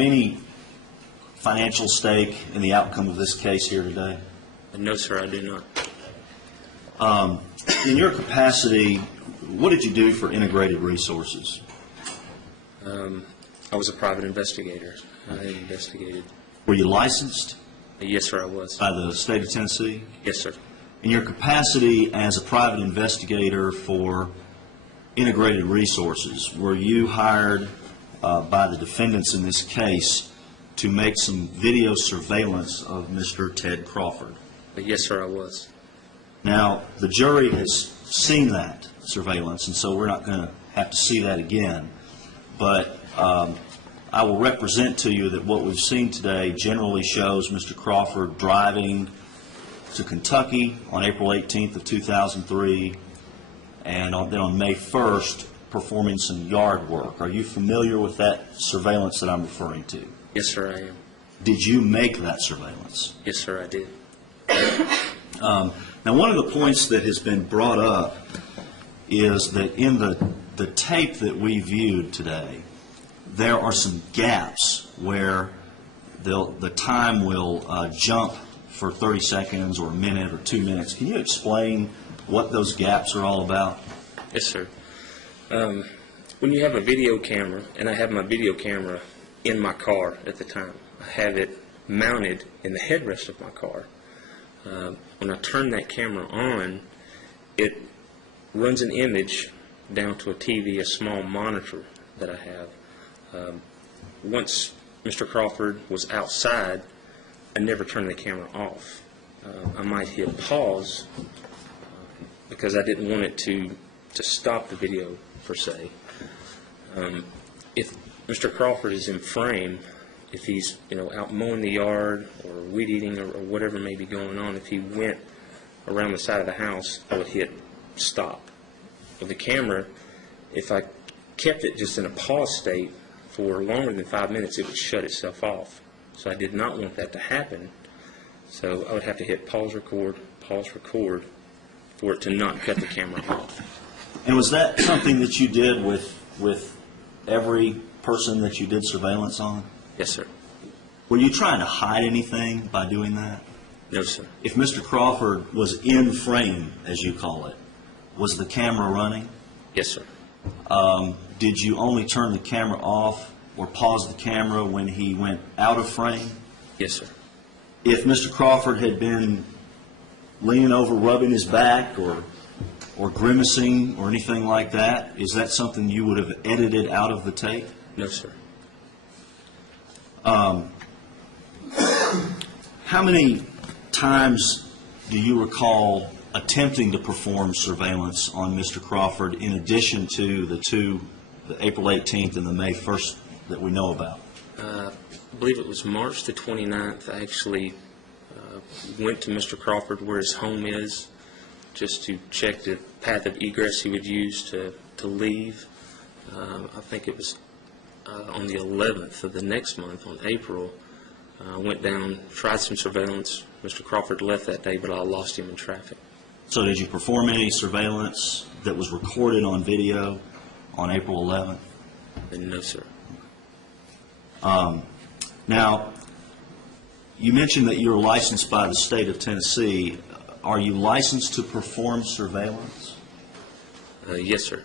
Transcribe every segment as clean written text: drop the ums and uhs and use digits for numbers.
have any financial stake in the outcome of this case here today? No, sir, I do not. In your capacity, what did you do for Integrated Resources? I was a private investigator. I investigated. Were you licensed Yes, sir, I was. by the state of Tennessee? Yes, sir. In your capacity as a private investigator for Integrated Resources, were you hired by the defendants in this case to make some video surveillance of Mr. Ted Crawford? Yes, sir, I was. Now, the jury has seen that surveillance, and so we're not going to have to see that again. But I will represent to you that what we've seen today generally shows Mr. Crawford driving to Kentucky on April 18th of 2003, and then on May 1st performing some yard work. Are you familiar with that surveillance that I'm referring to? Yes, sir, I am. Did you make that surveillance? Yes, sir, I did. Now, one of the points that has been brought up is that in the tape that we viewed today, there are some gaps where the time will jump for 30 seconds or a minute or 2 minutes. Can you explain what those gaps are all about? Yes, sir. When you have a video camera, and I have my video camera in my car at the time, I have it mounted in the headrest of my car. When I turn that camera on, it runs an image down to a TV, a small monitor that I have. Once Mr. Crawford was outside, I never turned the camera off. I might hit pause because I didn't want it to stop the video, per se. If Mr. Crawford is in frame, if he's out mowing the yard or weed eating or whatever may be going on, if he went around the side of the house, I would hit stop. With the camera, if I kept it just in a pause state for longer than 5 minutes, it would shut itself off. So I did not want that to happen. So I would have to hit pause record for it to not cut the camera off. And was that something that you did with every person that you did surveillance on? Yes, sir. Were you trying to hide anything by doing that? No, sir. If Mr. Crawford was in frame, as you call it, was the camera running? Yes, sir. Did you only turn the camera off or pause the camera when he went out of frame? Yes, sir. If Mr. Crawford had been leaning over, rubbing his back, or grimacing or anything like that, is that something you would have edited out of the tape? No, sir. How many times do you recall attempting to perform surveillance on Mr. Crawford in addition to the April 18th and the May 1st that we know about? I believe it was March the 29th. I actually went to Mr. Crawford where his home is just to check the path of egress he would use to leave. I think it was on the 11th of the next month, on April. I went down, tried some surveillance. Mr. Crawford left that day, but I lost him in traffic. So did you perform any surveillance that was recorded on video on April 11th? No, sir. Now, you mentioned that you're licensed by the state of Tennessee. Are you licensed to perform surveillance? Yes, sir.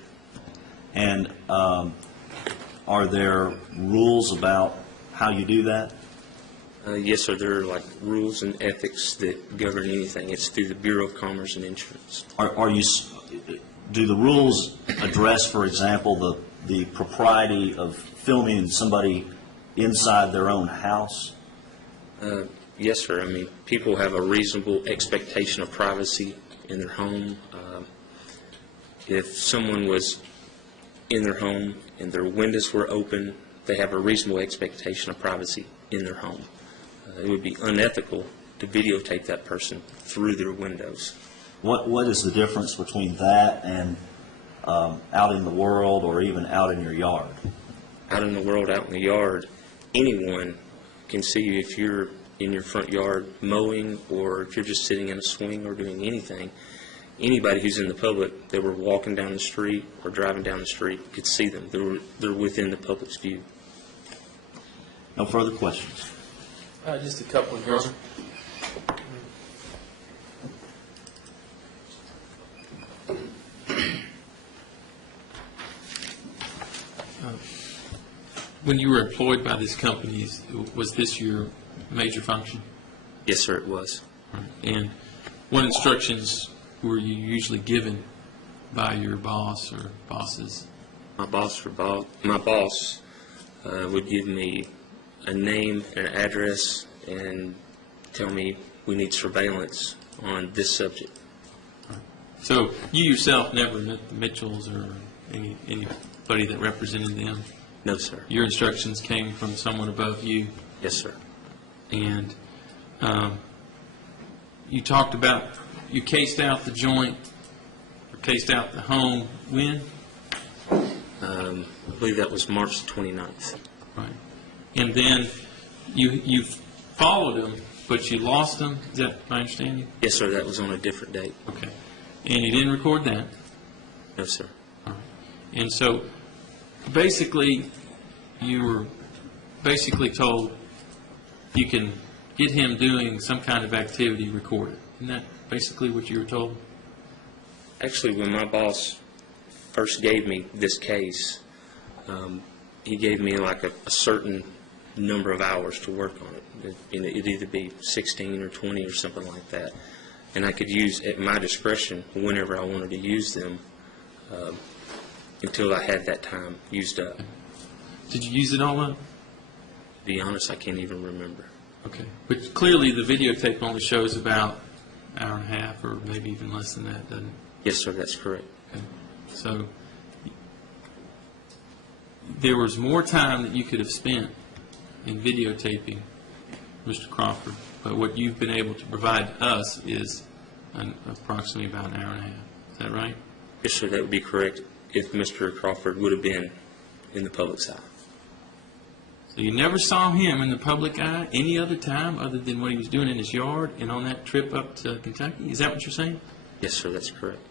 And are there rules about how you do that? Yes, sir. There are rules and ethics that govern anything. It's through the Bureau of Commerce and Insurance. Do the rules address, for example, the propriety of filming somebody inside their own house? Yes, sir. I mean, people have a reasonable expectation of privacy in their home. If someone was in their home and their windows were open, they have a reasonable expectation of privacy in their home. It would be unethical to videotape that person through their windows. What is the difference between that and out in the world or even out in your yard? Out in the world, out in the yard, anyone can see you if you're in your front yard mowing, or if you're just sitting in a swing or doing anything. Anybody who's in the public, they were walking down the street or driving down the street, could see them. They're within the public's view. No further questions? Just a couple, Your Honor. When you were employed by this company, was this your major function? Yes, sir, it was. And what instructions were you usually given by your boss or bosses? My boss would give me a name, an address, and tell me we need surveillance on this subject. So you yourself never met the Mitchells or anybody that represented them? No, sir. Your instructions came from someone above you? Yes, sir. And you talked about, you cased out the joint, or cased out the home, when? I believe that was March 29th. Right. And then you followed them, but you lost them, is that my understanding? Yes, sir, that was on a different date. Okay. And you didn't record that? No, sir. All right. And so, basically, you were basically told you can get him doing some kind of activity recorded. Isn't that basically what you were told? Actually, when my boss first gave me this case, he gave me like a certain number of hours to work on it. It'd either be 16 or 20 or something like that. And I could use, at my discretion, whenever I wanted to use them, until I had that time used up. Did you use it all up? To be honest, I can't even remember. Okay. But clearly the videotape only shows about an hour and a half or maybe even less than that, doesn't it? Yes, sir, that's correct. Okay. So there was more time that you could have spent in videotaping Mr. Crawford, but what you've been able to provide to us is approximately about an hour and a half. Is that right? Yes, sir, that would be correct if Mr. Crawford would have been in the public's eye. So you never saw him in the public eye any other time other than what he was doing in his yard and on that trip up to Kentucky? Is that what you're saying? Yes, sir, that's correct.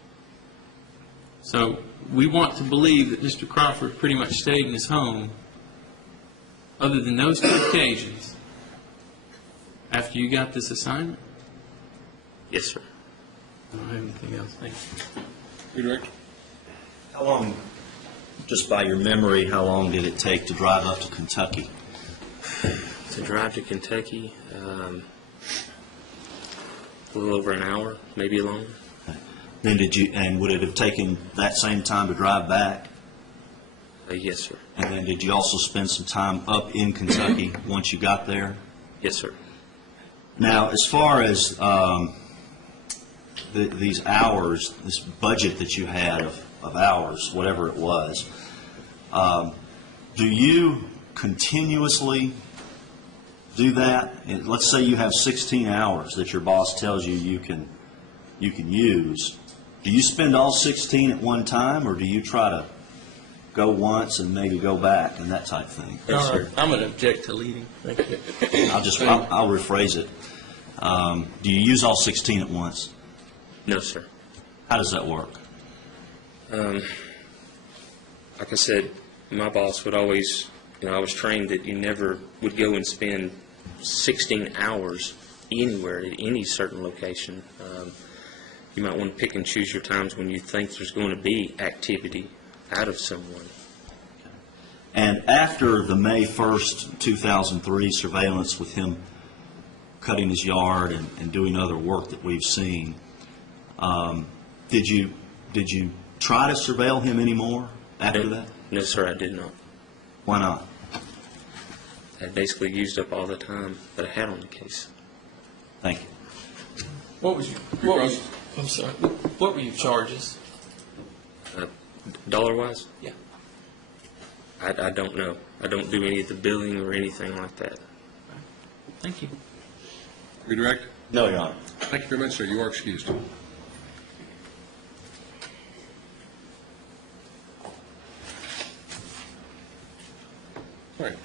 So we want to believe that Mr. Crawford pretty much stayed in his home other than those two occasions after you got this assignment? Yes, sir. I don't have anything else. Thank you. Redirect. How long, just by your memory, how long did it take to drive up to Kentucky? To drive to Kentucky, a little over an hour, maybe longer. Then and would it have taken that same time to drive back? Yes, sir. And then did you also spend some time up in Kentucky once you got there? Yes, sir. Now, as far as these hours, this budget that you had of hours, whatever it was, do you continuously do that? And let's say you have 16 hours that your boss tells you you can use. Do you spend all 16 at one time, or do you try to go once and maybe go back and that type thing? Yes, sir. I'm going to object to leading. Thank you. I'll rephrase it. Do you use all 16 at once? No, sir. How does that work? Like I said, my boss would always, I was trained that you never would go and spend 16 hours anywhere at any certain location. You might want to pick and choose your times when you think there's going to be activity out of someone. And after the May 1st, 2003 surveillance with him cutting his yard and doing other work that we've seen, did you try to surveil him anymore after that? No, sir, I did not. Why not? I basically used up all the time that I had on the case. Thank you. I'm sorry. What were your charges? Dollar-wise? Yeah. I don't know. I don't do any of the billing or anything like that. Thank you. Redirect. No, Your Honor. Thank you very much, sir. You are excused. All right.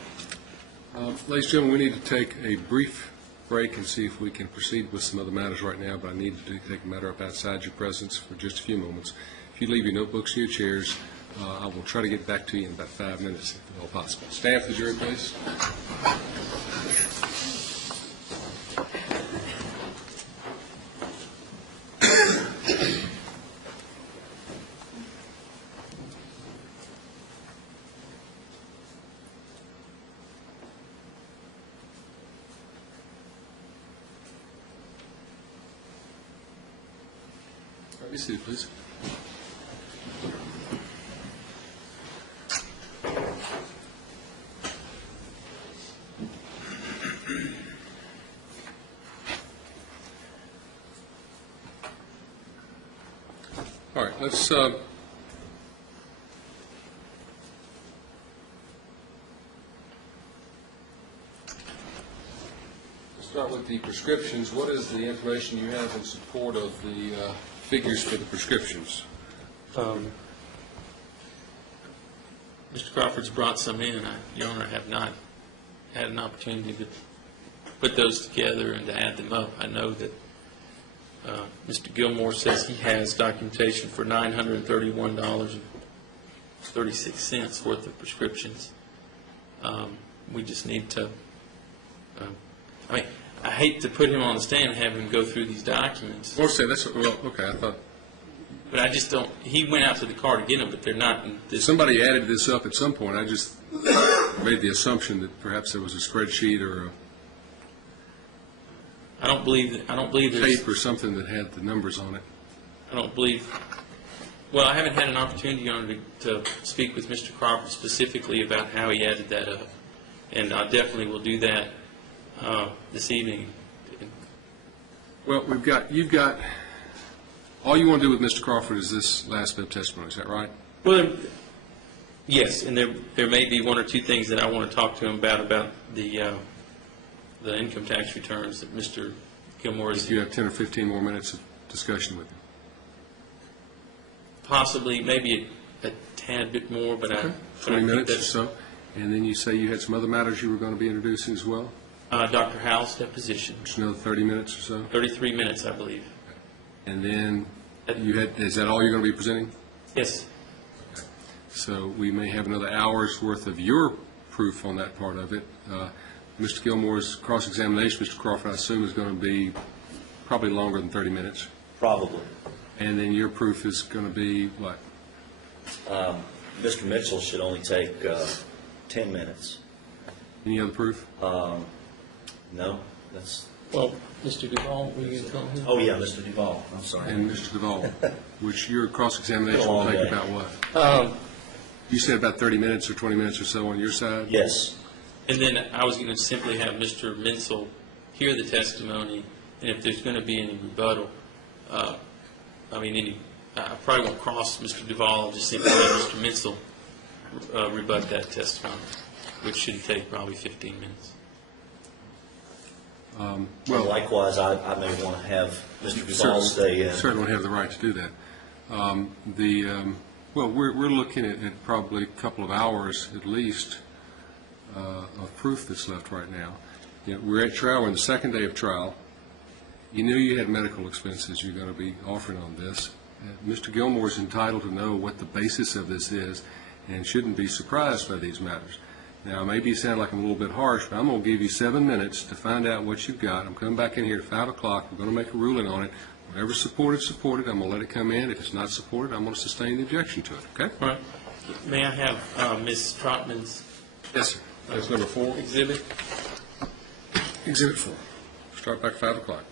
Ladies and gentlemen, we need to take a brief break and see if we can proceed with some other matters right now, but I need to take the matter up outside your presence for just a few moments. If you leave your notebooks and your chairs I will try to get back to you in about 5 minutes, if at all possible. Stand for the jury, please. All right, be seated, please. All right, let's start with the prescriptions. What is the information you have in support of the figures for the prescriptions? Mr. Crawford's brought some in. Your Honor, have not had an opportunity to put those together and to add them up. I know that Mr. Gilmore says he has documentation for $931.36 worth of prescriptions. We just need to, I mean, I hate to put him on the stand and have him go through these documents, Well, say that's, well, okay, I thought but I just don't, he went out to the car to get them, but they're not in this. somebody added this up at some point. I just made the assumption that perhaps there was a spreadsheet or a I don't believe there's. tape or something that had the numbers on it. I don't believe, well, I haven't had an opportunity, Your Honor, to speak with Mr. Crawford specifically about how he added that up. And I definitely will do that this evening. Well, you've got, all you want to do with Mr. Crawford is this last bit of testimony, is that right? Well, yes, and there may be one or two things that I want to talk to him about the income tax returns that Mr. Gilmore is. If you have 10 or 15 more minutes of discussion with him. Possibly, maybe a tad bit more, but I 20 minutes or that's so. And then you say you had some other matters you were going to be introducing as well? Dr. Howell's deposition, Just another 30 minutes or so? 33 minutes, I believe. And then is that all you're going to be presenting? Yes. So we may have another hour's worth of your proof on that part of it. Mr. Gilmore's cross-examination, Mr. Crawford, I assume, is going to be probably longer than 30 minutes. Probably. And then your proof is going to be what? Mr. Mitchell should only take 10 minutes. Any other proof? No, that's, Well, Mr. Duvall, were you going to tell him? oh yeah, Mr. Duvall, I'm sorry. And Mr. Duvall, which your cross-examination Been a will long take day. about what? You said about 30 minutes or 20 minutes or so on your side? Yes, And then I was going to simply have Mr. Menzel hear the testimony, and if there's going to be any rebuttal, I probably won't cross Mr. Duvall, I'll just simply have Mr. Menzel rebut that testimony, which should take probably 15 minutes. well, likewise, I may want to have Mr. Duvall stay in. Certainly have the right to do that. Well, we're looking at probably a couple of hours at least of proof that's left right now. You know, we're at trial, we're in the second day of trial. You knew you had medical expenses you're going to be offering on this. Mr. Gilmore is entitled to know what the basis of this is and shouldn't be surprised by these matters. Now, maybe you sound like I'm a little bit harsh, but I'm going to give you 7 minutes to find out what you've got. I'm coming back in here at 5 o'clock. We're going to make a ruling on it. Whatever's supported, supported. I'm going to let it come in. If it's not supported, I'm going to sustain the objection to it, okay? All right. May I have Ms. Trotman's Yes, sir. That's number 4. exhibit? Exhibit 4. Start back at 5 o'clock.